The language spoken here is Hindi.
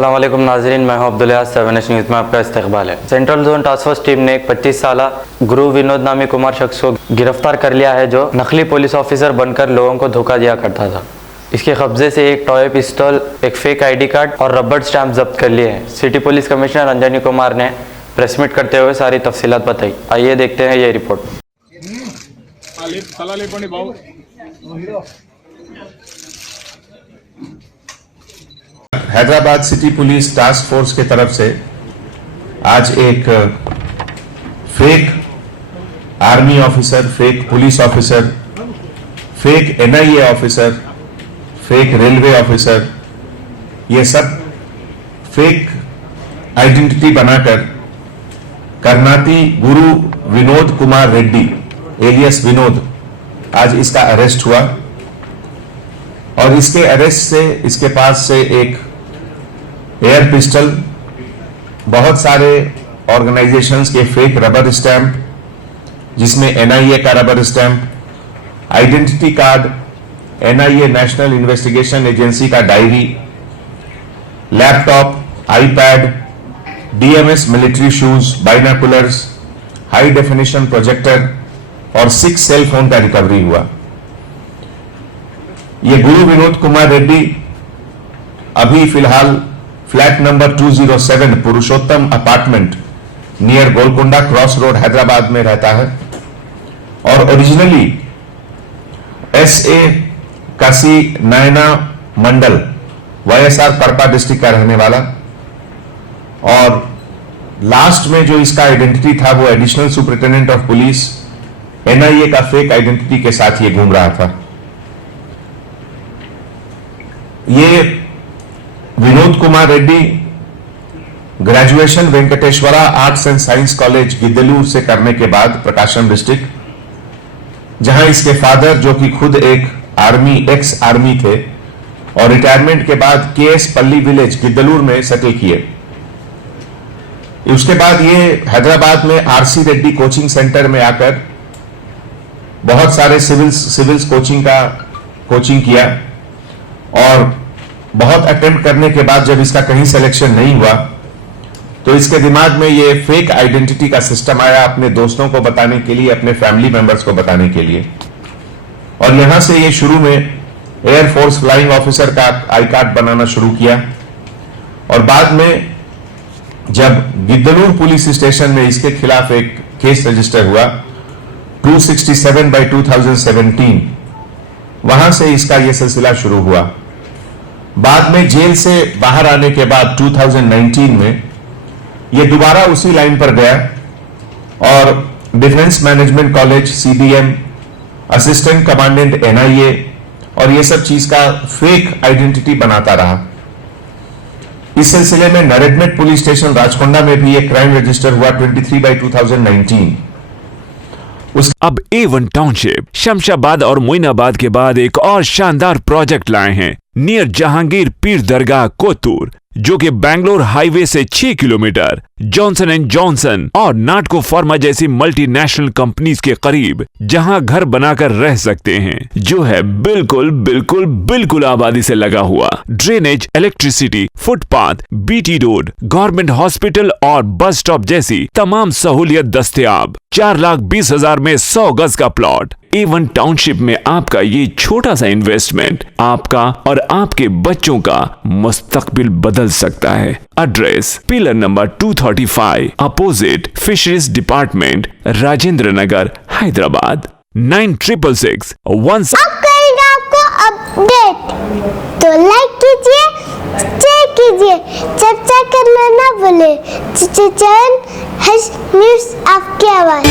अस्सलाम वालेकुम नाज़रीन, मैं हूं अब्दुल 7 न्यूज़ में आपका इस्तकबाल है। Central zone task force team ने एक 25 साल गुरु विनोद नामी कुमार शख्स को गिरफ्तार कर लिया है, जो नकली पुलिस ऑफिसर बनकर लोगों को धोखा दिया करता था। इसके कब्जे से एक टॉय पिस्तौल, एक फेक ID कार्ड और रबड़ स्टैंप जब्त कर लिए हैं। City police commissioner Anjani Kumar ने प्रेस मीट करते हुए सारी तफसीलात बताई। आइए देखते हैं ये report. Hyderabad city police task force के तरफ से आज एक fake army officer, fake police officer, fake NIA officer, fake railway officer, ये सब फेक आइडेंटिटी बनाकर कर्नाती गुरु विनोद कुमार रेड्डी एलियस विनोद, आज इसका अरेस्ट हुआ। और इसके अरेस्ट से इसके पास से एक एयर पिस्टल, बहुत सारे ऑर्गेनाइजेशंस के फेक रबर स्टैंप जिसमें NIA का rubber stamp, identity card, NIA national investigation agency का diary, laptop, iPad, DMS military shoes, binoculars, high definition projector और 6 सेल फोन का रिकवरी हुआ। ये गुरु विनोद कुमार रेड्डी अभी फिलहाल flat number 207 Purushottam apartment near Golconda cross road Hyderabad में रहता है और originally SA Kasinayana mandal YSR परपा डिस्ट्रिक्ट का रहने वाला, और लास्ट में जो इसका आइडेंटिटी था वो additional superintendent of police NIA का फेक आइडेंटिटी के साथ ये घूम रहा था। ये Vinod Kumar Reddy graduation Venkateswara arts and science college Giddalur से करने के बाद प्रकाशम डिस्ट्रिक्ट, जहां इसके फादर जो कि खुद एक एक्स आर्मी थे और रिटायरमेंट के बाद KS पल्ली विलेज गिद्दलूर में सेटल किए। उसके बाद ये हैदराबाद में RC रेड्डी कोचिंग सेंटर में आकर बहुत सारे सिविल्स कोचिंग किया और बहुत अटेम्प्ट करने के बाद जब इसका कहीं सिलेक्शन नहीं हुआ तो इसके दिमाग में ये फेक आइडेंटिटी का सिस्टम आया, अपने दोस्तों को बताने के लिए, अपने फैमिली मेंबर्स को बताने के लिए। और यहां से ये शुरू में एयरफोर्स फ्लाइंग ऑफिसर का आई कार्ड बनाना शुरू किया और बाद में जब गिद्दलूर पुलिस स्टेशन में इसके खिलाफ एक केस रजिस्टर हुआ 267/2017, वहां से इसका यह सिलसिला शुरू हुआ। बाद में जेल से बाहर आने के बाद 2019 में यह दोबारा उसी लाइन पर गया और defence management college CDM, assistant commandant NIA और यह सब चीज का फेक आइडेंटिटी बनाता रहा। इस सिलसिले में नरेडमेट पुलिस स्टेशन राजकोंडा में भी एक क्राइम रजिस्टर हुआ 23/2019। अब A1 टाउनशिप शमशाबाद और मोइनाबाद के बाद एक और शानदार प्रोजेक्ट लाए हैं नियर जहांगीर पीर दरगाह कोतूर, जो कि बैंगलोर हाईवे से 6 किलोमीटर जॉनसन एंड जॉनसन और नाटको फार्मा जैसी मल्टीनेशनल कंपनीज के करीब, जहां घर बनाकर रह सकते हैं, जो है बिल्कुल आबादी से लगा हुआ। Drainage, electricity, footpath, BT road, government hospital और बस स्टॉप जैसी तमाम सहूलियत दस्तयाब। 4,20,000 में 100 गज का प्लॉट। A1 टाउनशिप में आपका ये छोटा सा इन्वेस्टमेंट आपका और आपके बच्चों का मुस्तकबिल बदल सकता है। Address pillar number 235 opposite fisheries department, Rajendra Nagar, Hyderabad. 9666 अब करेंगे आपको अपडेट, तो लाइक कीजिए, शेयर कीजिए, चर्चा करना ना भूले। चैनल न्यूज़ आपकी आवाज़।